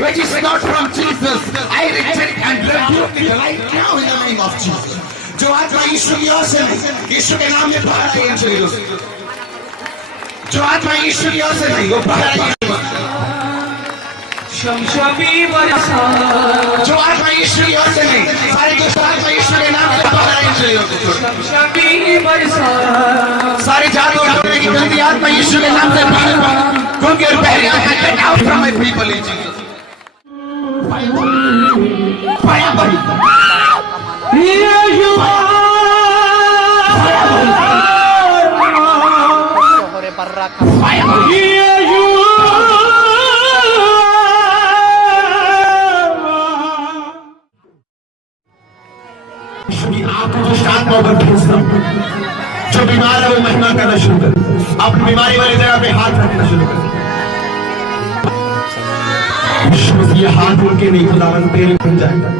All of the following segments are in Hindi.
which is not from Jesus, I reject and rebuke it right now in the name of Jesus. जो आत्मा यीशु की ओर से नहीं, यीशु के नाम में बाहर आई है जो आत्मा यीशु की ओर से नहीं, वो बाहर आई है। जो आत्मा यीशु की ओर से नहीं, सारे दुष्ट आत्मा यीशु के नाम में बाहर आई है। सारे जादू टोने की गंदी आत्मा यीशु के नाम से बाहर क्योंकि पहले get out from my people in Jesus. Fire buddy. Here you are. Fire buddy. Here you are. आपको जो शांत होकर भेजना, जो बीमार है वो महिमा करना शुरू कर, अपनी बीमारी वाली जगह पे हाथ रखना शुरू कर। ये हाथ उनके नहीं, खुदावन तेरे बन जाएगा।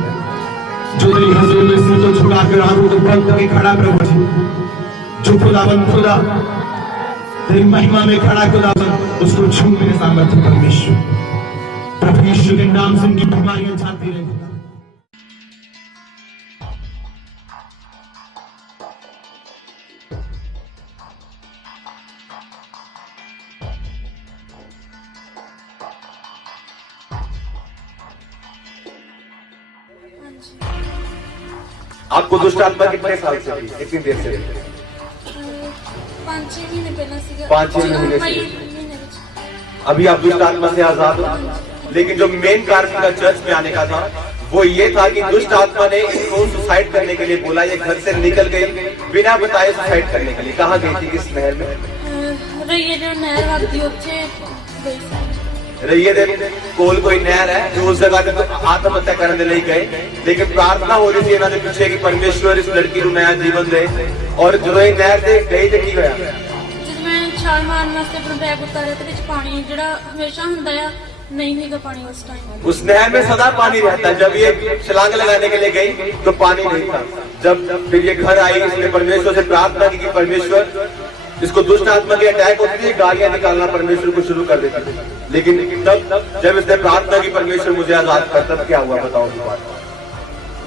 जो तेरी हजूर में सिर तो झुका कर आंखों को बंद करके खड़ा प्रभु जी, जो खुदावन खुदा तेरी महिमा में खड़ा खुदावन, उसको छू मेरे सामर्थ्य परमेश्वर। प्रभु यीशु के नाम से उनकी बीमारियां जाती रहें। आपको दुष्ट आत्मा कितने साल से थी, कितनी देर से? 5-6 महीने 5-6 महीने से। अभी आप दुष्ट आत्मा से आजाद हो, लेकिन जो मेन कारण का चर्च में आने का था वो ये था कि दुष्ट आत्मा ने इसको सुसाइड करने के लिए बोला। ये घर से निकल गई बिना बताए सुसाइड करने के लिए। कहाँ गई थी, किस नहर में? रही कोल कोई नहर है जो उस जगह से तो आत्महत्या करने ले गए, लेकिन प्रार्थना हो रही थी इन्होंने पीछे कि परमेश्वर इस लड़की को नया जीवन दे। और जो नहर से गई तो की गया छाल मारन वास्ते अपना बैग उतारे ते विच पानी जिहड़ा हमेशा हुंदा है नहीं होगा पानी उस टाइम। उस नहर में सदा पानी रहता है। जब ये छलांग लगाने के लिए गई तो पानी नहीं था। जब फिर ये घर आई, इसने परमेश्वर से प्रार्थना की कि परमेश्वर इसको दुष्ट आत्मा की अटैक होती थी, गालियां निकालना परमेश्वर को शुरू कर देती थी। लेकिन तब जब इसने प्रार्थना की परमेश्वर मुझे आजाद कर, तब क्या हुआ बताओ?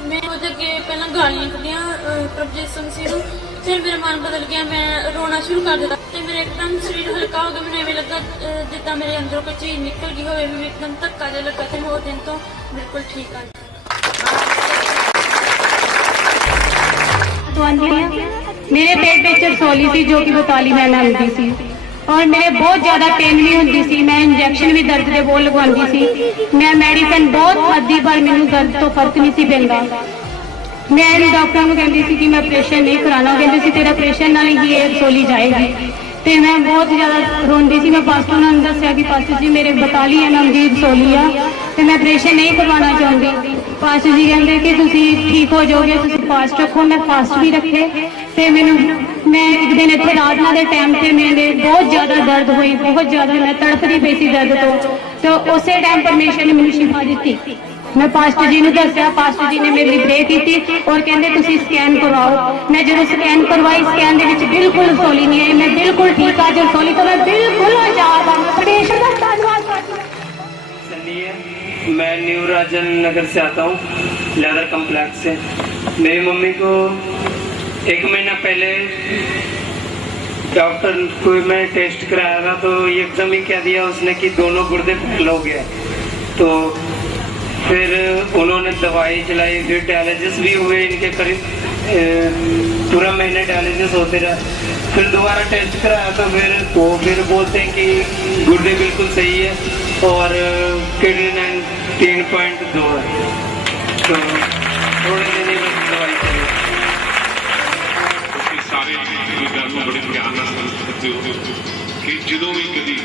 मैं पहला गालियां कढ़िया प्रभु यीशु मसीह नूं, फिर मेरा मन बदल गया, मैं रोना शुरू कर दिता ते मेरा एकदम शरीर हल्का हो गया। मैंने इवें लगा जिद्दां मेरे अंदरों कोई चीज निकल गई होवे, मैं एकदम धक्का जिहा लगा ते मैं उस दिन तो बिल्कुल ठीक आ गई। मेरे पेट में चरसोली थी जो कि 42 महीना हुंदी सी और मेरे बहुत ज्यादा पेन भी हुंदी सी। मैं इंजैक्शन भी दर्द दे बहुत लगवांदी सी। मैं मेडिसिन बहुत खाधी पर मैनूं दर्द तो फर्क नहीं सी पैंदा। मैं डॉक्टर को कहती थी कि मैं ऑपरेशन नहीं कराना, कहते सी तेरा ऑपरेशन नाल ही ये रसोली जाएगी। तो मैं बहुत ज्यादा रोंदी सी। मैं पास्टर ने दस्या कि पास्टर जी मेरे 42 एमएम दी रसोली आ तो मैं ऑपरेशन नहीं करवाना चाहती। पास्टर जी कहते कि तुसी ठीक हो जाओगे, तुसी फास्ट रखो। मैं फास्ट भी रखे तो मैं एक दिन इतने राजना के टाइम से मेरे बहुत ज्यादा दर्द हुई, बहुत ज्यादा मैं तड़पती पई सी दर्द तो उस टाइम परमेश्वर ने मैंने शिफा दी। मैं पास्टर जी ने दस्या, पास्टर जी ने मेरी प्रे की और कहते तुसी स्कैन करवाओ। मैं जो स्कैन करवाई, स्कैन दे विच बिल्कुल रसोली नहीं आई। मैं बिल्कुल ठीक आ रसोली तो मैं बिल्कुल आजाद हाँ। परमेश्वर का धन्यवाद करती हूं। मैं न्यू राजन नगर से आता हूँ, लेदर कम्प्लेक्स से। मेरी मम्मी को 1 महीना पहले डॉक्टर को मैं टेस्ट कराया था तो एकदम ही कह दिया उसने कि दोनों गुर्दे फेल हो गए। तो फिर उन्होंने दवाई चलाई, फिर डायलिसिस भी हुए इनके करीब पूरा महीने डायलिसिस होते रहे। फिर दोबारा टेस्ट कराया तो फिर बोलते हैं कि गुर्दे बिल्कुल सही है और किडनी 3.2 है। तो थोड़े दिन ही बस दवाई चली। सारे गल बड़े ध्यान सकते हो कि जो भी कभी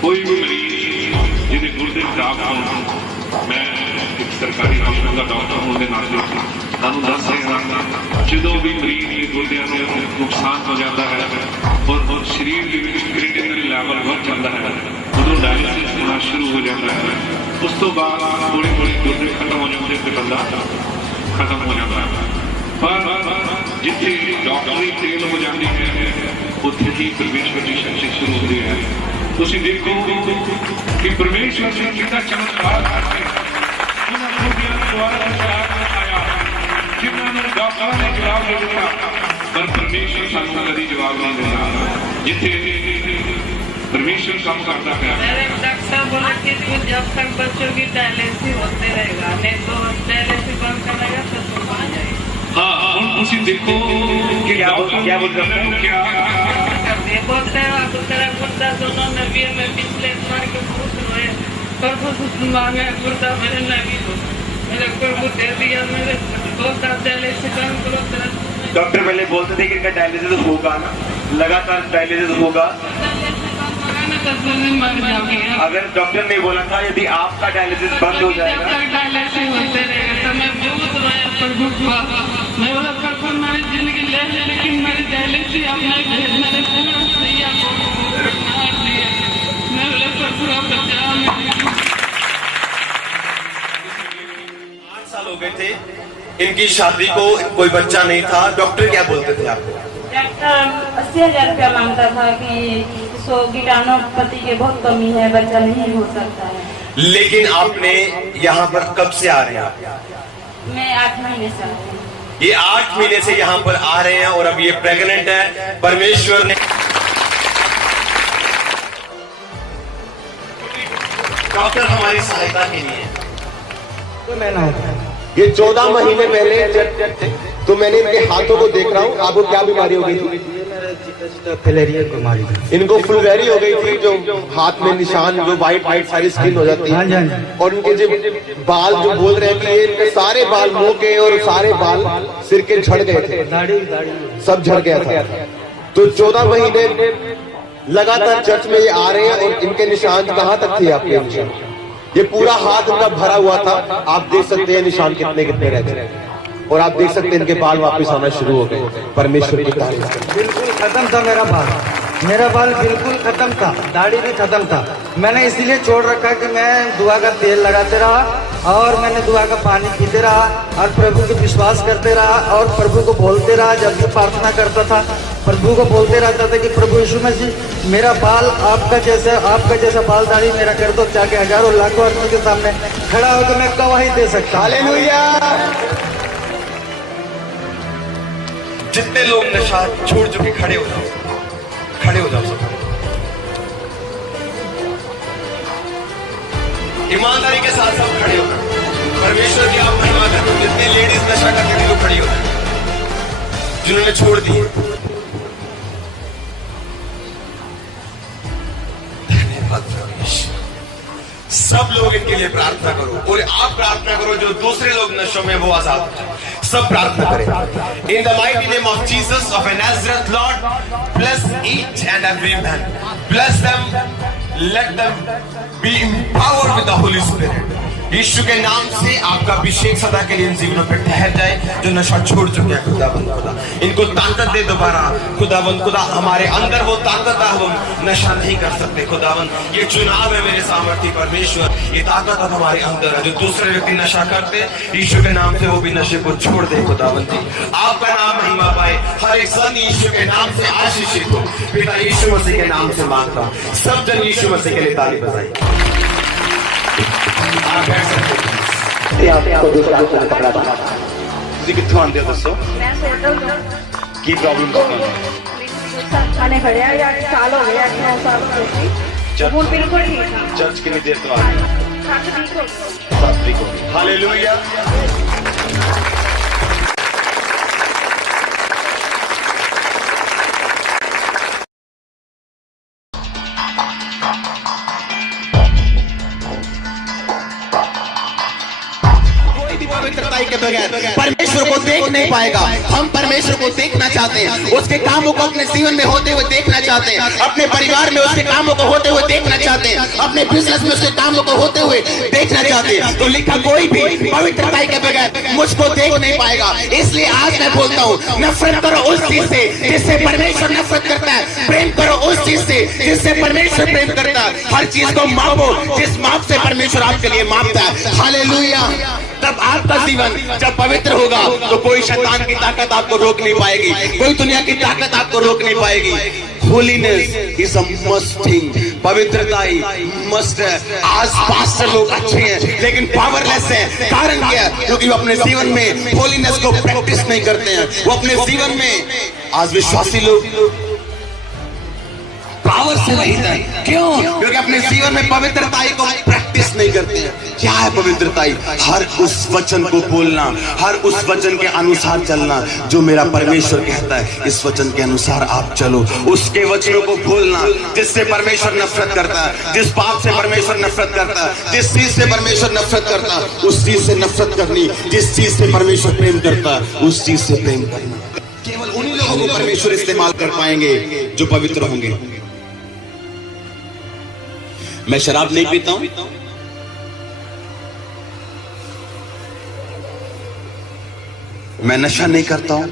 कोई भी मरीज जिन्हें गुर्दे खराब हो, मैं एक सरकारी हॉस्पिटल का डॉक्टर होने नाते सानू दस जो भी मरीज गुर्दियां नुकसान हो जाता है और शरीर के क्रिटिकल लैवल बढ़ जाता है, उदों डायलिसिस होना शुरू हो जाता है। उस तो बाद थोड़ी थोड़ी गुर्दे खत्म हो जाते हैं, बंदा खत्म हो जाता है। पर जिथे डॉक्टरी फेल हो जाती है उत्थे ही परमेश्वर की शक्ति शुरू होती है। तुसीं देखो कि परमेश्वर ने कितना चमत्कार करके उन्होंने गुर्दियां द्वारा आया, जिन्होंने डॉक्टर ने जवाब नहीं दिया, पर परमेश्वर सानू कभी जवाब नहीं देता। जिथे परमेश्वर काम करता है। मेरे डॉक्टर बोला कि जब तक बच्चों की डायलिसिस होते रहेगा, नहीं तो डायलिसिस बंद करेगा तो आ जाएगा। हाँ, उसी देखो कि क्या बोलते हैं बोलते हैं आपको तेरा गुर्दा दोनों नबी में पिछले बार के खुश हुए पर मांगे गुर्दा मेरे नबी को मेरे को दे दिया। मेरे दोस्त डायलिसिस बंद करो तेरा। डॉक्टर पहले बोलते थे कि इनका डायलिसिस होगा ना, लगातार डायलिसिस होगा। अगर डॉक्टर ने बोला था यदि आपका डायलिसिस बंद हो जाएगा, डायलिसिस होते रहेगा तो मैं बहुत रोया प्रभु को। मैं बोला प्रभु मेरी जिंदगी ले ले, लेकिन मेरी डायलिसिस अपने मेरे पूरा सही है। मैं बोला प्रभु आप बचा। 8 साल हो गए थे इनकी शादी को, कोई बच्चा नहीं था। डॉक्टर क्या बोलते थे आपको? डॉक्टर 80,000 रुपया मांगता था कि कीटाणुपति की बहुत कमी है, बच्चा नहीं हो सकता है। लेकिन आपने यहाँ पर कब से आ रहे हैं? मैं 8 महीने से। ये 8 महीने से यहाँ पर आ रहे हैं और अब ये प्रेग्नेंट है। परमेश्वर ने डॉक्टर हमारी सहायता के लिए तो मैंने ये 14 महीने पहले तो मैंने इनके हाथों को देख रहा हूँ। आपको क्या बीमारी हो गई थी? इनको फुलवैरी हो गई थी, जो हाथ में निशान, जो वाइट वाइट सारी स्किन हो जाती है, और इनके जो बाल जो बोल रहे हैं कि ये इनके सारे बाल मुंह के और सारे बाल सिर के झड़ गए थे, सब झड़ गया था। तो 14 महीने लगातार चर्च में ये आ रहे हैं और इनके निशान कहाँ तक थे आपके निशान? ये पूरा हाथ उनका भरा हुआ था, आप देख सकते हैं निशान कितने कितने रह गए, और आप देख सकते हैं इनके बाल वापस आना शुरू हो गए। परमेश्वर की तारीफ। बिल्कुल खत्म था मेरा बाल बिल्कुल खत्म था, दाढ़ी भी खत्म था। मैंने इसीलिए छोड़ रखा कि मैं दुआ का तेल लगाते रहा और मैंने दुआ का पानी पीते रहा और प्रभु को विश्वास करते रहा और प्रभु को बोलते रहा। जब भी प्रार्थना करता था प्रभु को बोलते रहता था कि प्रभु यीशु मसीह मेरा बाल आपका जैसा बाल दाढ़ी मेरा कर दो, ताकि हजारों लाखों आदमियों के सामने खड़ा होकर मैं गवाही दे सकता। हालेलुया। जितने लोग नशा छोड़ चुके खड़े हो जाओ सब। ईमानदारी के साथ सब खड़े हो, परमेश्वर की आप महिमा करें। जितने लेडीज नशा करते थे लोग खड़ी हो, जिन्होंने छोड़ दिए, धन्यवाद परमेश्वर। सब लोग इनके लिए प्रार्थना करो, और आप प्रार्थना करो जो दूसरे लोग नशों में वो आजाद हो जाए। सब प्रार्थना करें। In the mighty name of Jesus of Nazareth, Lord bless each and every man, bless them, let them be empowered with the Holy Spirit। यीशु के नाम से आपका अभिषेक सदा के लिए इन जीवनों पर ठहर जाए, जो नशा छोड़ चुके हैं। खुदावंद खुदा इनको ताकत दे दोबारा। खुदावंद खुदा हमारे अंदर वो ताकत है, हम नशा नहीं कर सकते। खुदावंद ये चुनाव है मेरे सामर्थ्य परमेश्वर, ये ताकत अब हमारे अंदर है। जो दूसरे व्यक्ति नशा करते यीशु के नाम से वो भी नशे को छोड़ दे। खुदावंद जी आपका नाम महिमा पाए, हर एक सन यीशु के नाम से आशीषित हो। पिता यीशु मसीह के नाम से मांगता हूं, सब जन यीशु मसीह के लिए ताली बजाइए। आप बैठ सकते हैं। आपको दूसरा कपड़ा था ਤੁਸੀਂ ਕਿੱਥੋਂ ਆਉਂਦੇ ਹੋ ਦੱਸੋ? मैं होटल ਕੀ ਪ੍ਰੋਬਲਮ ਤੁਹਾਨੂੰ? खाने खड़े हैं, 8 साल हो गए, 8-9 साल हो गए। ਹੁਣ ਬਿਲਕੁਲ ਠੀਕ ਹਾਂ। ਚਰਚ ਕਿੰਨੀ ਦੇਰ ਤੋਂ ਆ ਰਹੇ ਹੋ? 7 ਵੀਕ ਹੋ ਗਏ। 7 ਵੀਕ ਹੋ ਗਏ। ਹਾਲੇਲੂਇਆ। पवित्रताई के बगैर परमेश्वर को देख नहीं पाएगा। हम परमेश्वर को देखना चाहते हैं, उसके कामों को अपने जीवन में होते हुए देखना चाहते हैं, अपने परिवार में उसके कामों को होते हुए देखना चाहते हैं, अपने बिजनेस में उसके कामों को होते हुए देखना चाहते हैं। तो लिखा कोई भी पवित्रताई के बगैर मुझको देख नहीं पाएगा। इसलिए आज मैं बोलता हूँ, नफरत करो उस चीज से जिससे परमेश्वर नफरत करता है, प्रेम करो उस चीज से जिससे परमेश्वर प्रेम करता है। हर चीज को मापो जिस माप से परमेश्वर आपके लिए मापता है। हालेलुया। तब आपका जीवन जब पवित्र होगा तो कोई शैतान की ताकत आपको रोक नहीं पाएगी, कोई दुनिया की ताकत आपको रोक नहीं पाएगी। Holiness is a must thing. पवित्रताई मस्ट है। आज पास्टर लोग अच्छे हैं लेकिन पावरलेस हैं। कारण क्या है? क्योंकि वो अपने जीवन में होलीनेस को प्रैक्टिस नहीं करते हैं। वो अपने जीवन में, आज विश्वासी लोग पावर से रहित है। क्यों? क्योंकि अपने जीवन में पवित्रताई को प्रैक्टिस नहीं करते हैं। क्या है पवित्रताई? हर उस वचन को बोलना, हर उस वचन के अनुसार चलना जो मेरा परमेश्वर कहता है, इस वचन के अनुसार आप चलो। उसके वचनों को बोलना जिससे परमेश्वर नफरत करता है, जिस पाप से परमेश्वर नफरत करता है, जिस चीज से परमेश्वर नफरत करता है, उस चीज से नफरत करनी। जिस चीज से परमेश्वर प्रेम करता है, उस चीज से प्रेम करना। केवल उन्हीं लोगों को परमेश्वर इस्तेमाल कर पाएंगे जो पवित्र होंगे। मैं शराब नहीं पीता हूं, मैं नशा नहीं करता हूं,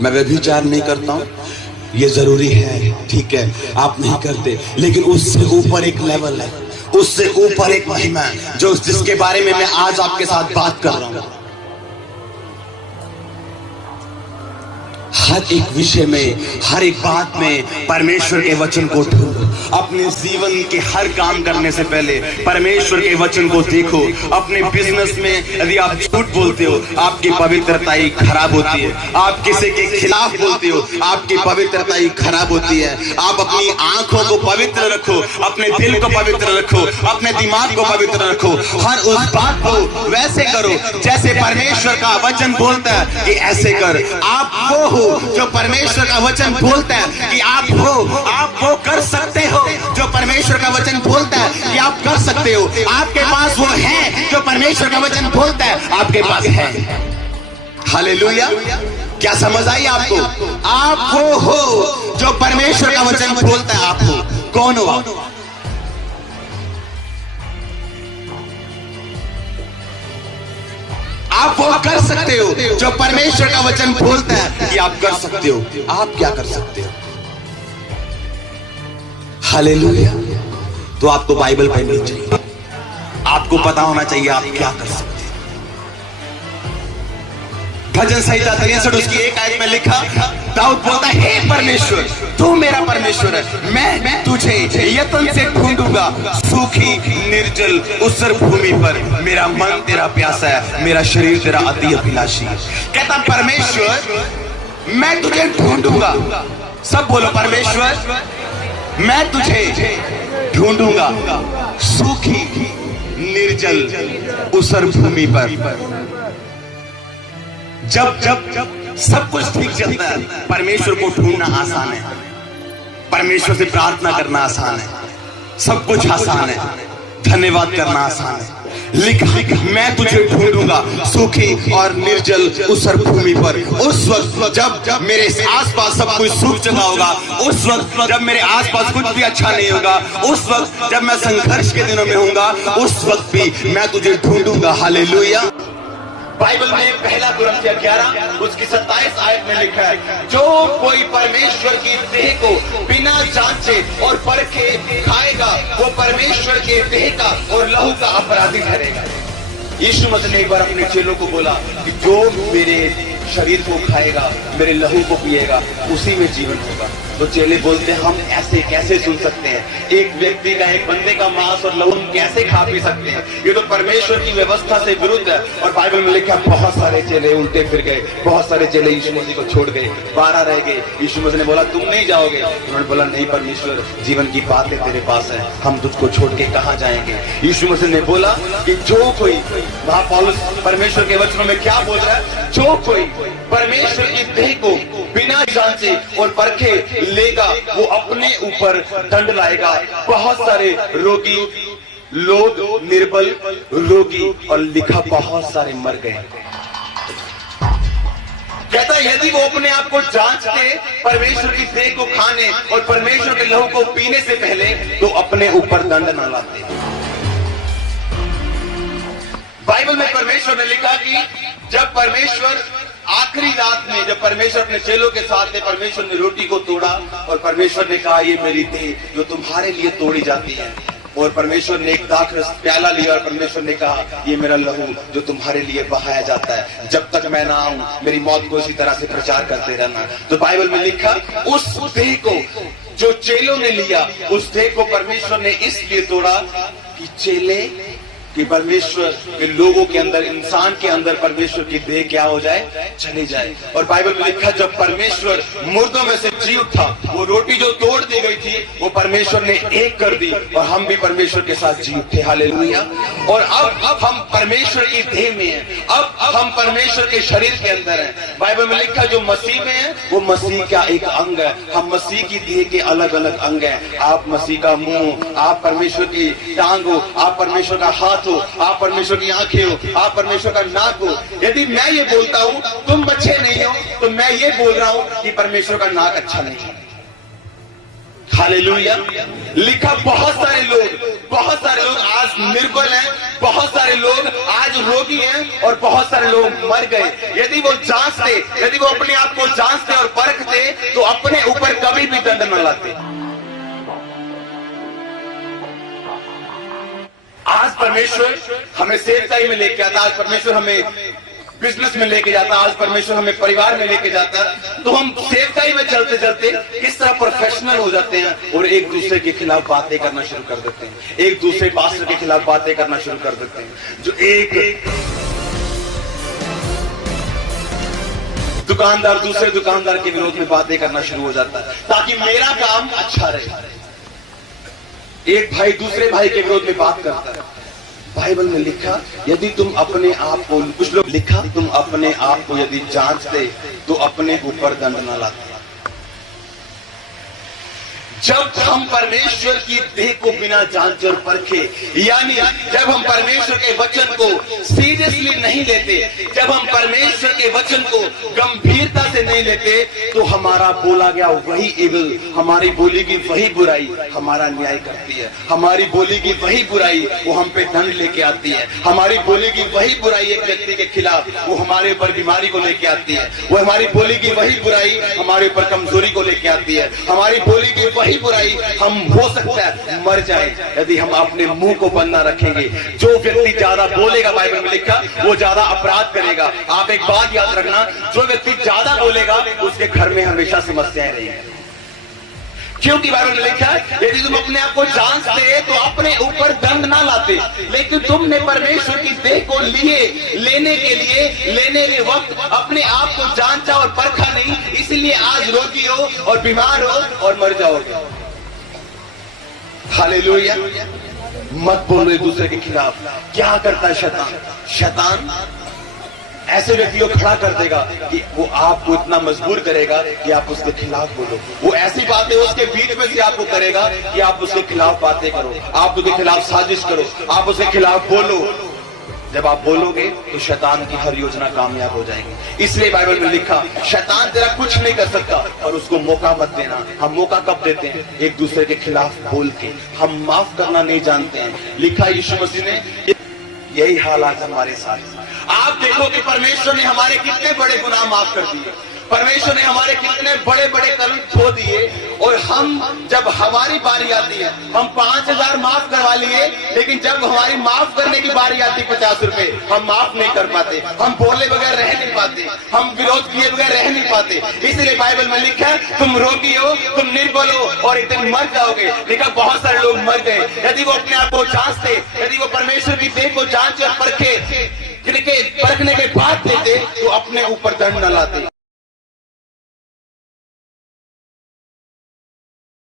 मैं व्यभिचार नहीं करता हूं। ये जरूरी है, ठीक है, आप नहीं करते, लेकिन उससे ऊपर एक लेवल है, उससे ऊपर एक महिमा है जो जिसके बारे में मैं आज आपके साथ बात कर रहा हूं। हर एक विषय में, हर एक बात में परमेश्वर के वचन को ढूंढो। अपने जीवन के हर काम करने से पहले परमेश्वर के वचन को देखो। अपने बिजनेस में यदि आप झूठ बोलते हो, आपकी पवित्रताई खराब होती है। आप किसी के खिलाफ बोलते हो, आपकी पवित्रताई खराब होती है। आप अपनी आंखों को पवित्र रखो, अपने दिल को पवित्र रखो, अपने दिमाग को पवित्र रखो। हर उस बात को वैसे करो जैसे परमेश्वर का वचन बोलता है कि ऐसे कर। आप वो हो जो परमेश्वर का वचन बोलता है कि आप वो कर सकते हो जो परमेश्वर का वचन बोलता है कि आप कर सकते हो। आपके पास वो है जो परमेश्वर का वचन बोलता है आपके पास है। हालेलुया। क्या समझ आई आपको? आप वो हो जो परमेश्वर का वचन बोलता है। आप हो, कौन हो आप? आप वो कर सकते हो जो परमेश्वर का वचन बोलता है कि आप कर सकते हो। आप क्या कर सकते हो? हालेलुया। तो आपको बाइबल पढ़नी चाहिए, आपको पता होना चाहिए आप क्या कर सकते हो। भजन संहिता 63 उसकी 1 आयत में लिखा, दाऊद बोलता है, हे परमेश्वर तू मेरा परमेश्वर है, मैं तुझे यत्न से ढूंढूंगा सूखी निर्जल ऊसर भूमि पर। मेरा मन तेरा प्यासा है, मेरा शरीर तेरा अति अभिलाषी है। कहता परमेश्वर मैं तुझे ढूंढूंगा। सब बोलो, परमेश्वर मैं तुझे ढूंढूंगा सूखी निर्जल ऊसर भूमि पर। जब सब कुछ ठीक चलता है, परमेश्वर को ढूंढना आसान है, परमेश्वर से प्रार्थना करना आसान है, सब कुछ आसान है, धन्यवाद करना आसान है। लिखा, मैं तुझे ढूंढूंगा सूखी और निर्जल ऊसर भूमि पर। उस वक्त जब मेरे आसपास सब कुछ सूख चुका होगा, उस वक्त जब मेरे आसपास कुछ भी अच्छा नहीं होगा, उस वक्त जब मैं संघर्ष के दिनों में होऊंगा, उस वक्त भी मैं तुझे ढूंढूंगा। हालेलुया। बाइबल में 1 कुरिन्थियों 11 उसकी 27 आयत में लिखा है, जो कोई परमेश्वर की देह को बिना जांचे और परखे खाएगा वो परमेश्वर के देह का और लहू का अपराधी ठहरेगा। यीशु मसीह ने एक बार अपने चेलों को बोला कि जो मेरे शरीर को खाएगा, मेरे लहू को पिएगा, उसी में जीवन होगा। तो चेले बोलते हैं, हम ऐसे कैसे सुन सकते हैं? एक व्यक्ति का, एक बंदे का मांस और लहू कैसे खा पी सकते हैं? ये तो परमेश्वर की व्यवस्था से विरुद्ध है। और बाइबल में लिखा, बहुत सारे चेले उल्टे फिर गए, बहुत सारे चेले यीशु मसीह को छोड़ गए, 12 रह गए। यीशु मसीह ने बोला, तुम नहीं जाओगे? उन्होंने बोला, नहीं परमेश्वर, जीवन की बातें तेरे पास है, हम तुझको छोड़ के कहां जाएंगे? यीशु मसीह ने बोला कि जो कोई, वहां पौलुस परमेश्वर के वचनों में क्या बोल रहा है, जो कोई परमेश्वर की देह को बिना जांचे और परखे लेगा वो अपने ऊपर दंड लाएगा। बहुत सारे रोगी लोग, निर्बल रोगी, और लिखा बहुत सारे मर गए। कहता यदि वो अपने आप को जांच के परमेश्वर की देह को खाने और परमेश्वर के लहू को पीने से पहले तो अपने ऊपर दंड न लाते। बाइबल में परमेश्वर ने लिखा कि जब परमेश्वर आखिरी रात में, जब परमेश्वर अपने चेलों के साथ थे, परमेश्वर ने रोटी को तोड़ा और परमेश्वर ने कहा, ये मेरी देह जो तुम्हारे लिए तोड़ी जाती है। और परमेश्वर ने एक दाखरस प्याला लिया और परमेश्वर ने कहा, ये मेरा लहू जो तुम्हारे लिए बहाया जाता है, जब तक मैं ना आऊं मेरी मौत को इसी तरह से प्रचार करते रहना। तो बाइबल में लिखा, उस देह को जो चेलों ने लिया, उस देह को परमेश्वर ने इसलिए तोड़ा कि चेले कि परमेश्वर के लोगों के अंदर, इंसान के अंदर परमेश्वर की देह क्या हो जाए, चली जाए। और बाइबल में लिखा, जब परमेश्वर मुर्दों में से जी उठा, वो रोटी जो तोड़ दी गई थी वो परमेश्वर ने एक कर दी और हम भी परमेश्वर के साथ जी उठे। हालेलुया। और अब हम परमेश्वर की देह में हैं, अब हम परमेश्वर के शरीर के अंदर हैं। बाइबल में लिखा, जो मसीह में है वो मसीह का एक अंग है। हम मसीह की देह के अलग अलग अंग हैं। आप मसीह का मुंह, आप परमेश्वर की टांग हो, आप परमेश्वर का हाथ हो, आप परमेश्वर की आंखें हो, आप परमेश्वर का नाक हो। यदि मैं ये बोलता हूं तुम अच्छे नहीं हो, तो मैं ये बोल रहा हूं कि परमेश्वर का नाक अच्छा नहीं है। हालेलुया। लिखा, बहुत सारे लोग आज निर्बल हैं, बहुत सारे लोग आज रोगी हैं और बहुत सारे लोग मर गए। यदि वो जांचते, यदि वो अपने आप को जांचते और परखते तो अपने ऊपर कभी भी दंड न लाते। आज परमेश्वर हमें सेवकाई में लेके आता, आज परमेश्वर हमें बिजनेस में लेके जाता, आज परमेश्वर हमें परिवार में लेके जाता। तो हम सेवकाई में चलते चलते किस तरह प्रोफेशनल हो जाते हैं और एक दूसरे के खिलाफ बातें करना शुरू कर देते हैं, एक दूसरे पास्टर के खिलाफ बातें करना शुरू कर देते हैं। जो एक दुकानदार दूसरे दुकानदार के विरोध में बातें करना शुरू हो जाता है ताकि मेरा काम अच्छा रहे। एक भाई दूसरे भाई के विरोध में बात करता है। बाइबल में लिखा, यदि तुम अपने आप को, कुछ लोग लिखा, तुम अपने आप को यदि जांचते तो अपने ऊपर दंड न लाते। जब हम परमेश्वर की देह को बिना जांच और परखे, यानी जब हम परमेश्वर के वचन को सीरियसली नहीं लेते, जब हम परमेश्वर के वचन को गंभीरता से नहीं लेते, तो हमारा बोला गया वही इविल, हमारी बोली की वही बुराई हमारा न्याय करती है। हमारी बोली की वही बुराई वो हम पे दंड लेके आती है। हमारी बोली की वही बुराई एक व्यक्ति के खिलाफ वो हमारे ऊपर बीमारी को लेके आती है। वो हमारी बोली की वही बुराई हमारे ऊपर कमजोरी को लेके आती है। हमारी बोली की वही बुराई हम हो सकता है मर जाए यदि हम अपने मुंह को बंद ना रखेंगे। जो व्यक्ति ज्यादा बोलेगा, बाइबल में लिखा, वो ज्यादा अपराध करेगा। आप एक बात याद रखना, जो व्यक्ति ज्यादा बोलेगा उसके घर में हमेशा समस्याएं रहेंगी। क्योंकि बाइबल में लिखा है, यदि तुम अपने आप को जांचते तो अपने ऊपर दंड ना लाते, लेकिन तुमने परमेश्वर की देह को लेने के वक्त अपने आप को जांचा और परखा नहीं, इसलिए आज रोगी हो और बीमार हो और मर जाओगे। हालेलुया। मत बोलो एक दूसरे के खिलाफ। क्या करता है शैतान? शैतान ऐसे व्यक्ति को खड़ा कर देगा कि वो आपको इतना मजबूर करेगा कि आप उसके खिलाफ बोलो। वो ऐसी बातें उसके बीच में से आपको करेगा कि आप उसके खिलाफ बातें करो, आप उसके खिलाफ साजिश करो, आप उसके खिलाफ बोलो। जब आप बोलोगे तो शैतान की हर योजना कामयाब हो जाएगी। इसलिए बाइबल में लिखा, शैतान तेरा कुछ नहीं कर सकता और उसको मौका मत देना। हम मौका कब देते हैं? एक दूसरे के खिलाफ बोल के। हम माफ करना नहीं जानते हैं। लिखा यीशु मसीह ने, यही हाल आज हमारे साथ। आप देखो कि परमेश्वर ने हमारे कितने बड़े गुनाह माफ कर दिए, परमेश्वर ने हमारे कितने बड़े बड़े कर्म धो दिए, और हम जब हमारी बारी आती है हम 5000 माफ करवा लिए, लेकिन जब हमारी माफ करने की बारी आती है 50 रुपए, हम माफ नहीं कर पाते। हम बोले बगैर रह नहीं पाते, हम विरोध किए बगैर रह नहीं पाते। इसलिए बाइबल में लिखा है, तुम रोगी हो, तुम निर्बल हो और एक दिन मर जाओगे। लिखा बहुत सारे लोग मर गए। यदि वो अपने आप को जांचते, यदि वो परमेश्वर की देह को जांच और परखने के बाद देते तो अपने ऊपर दंड न लाते।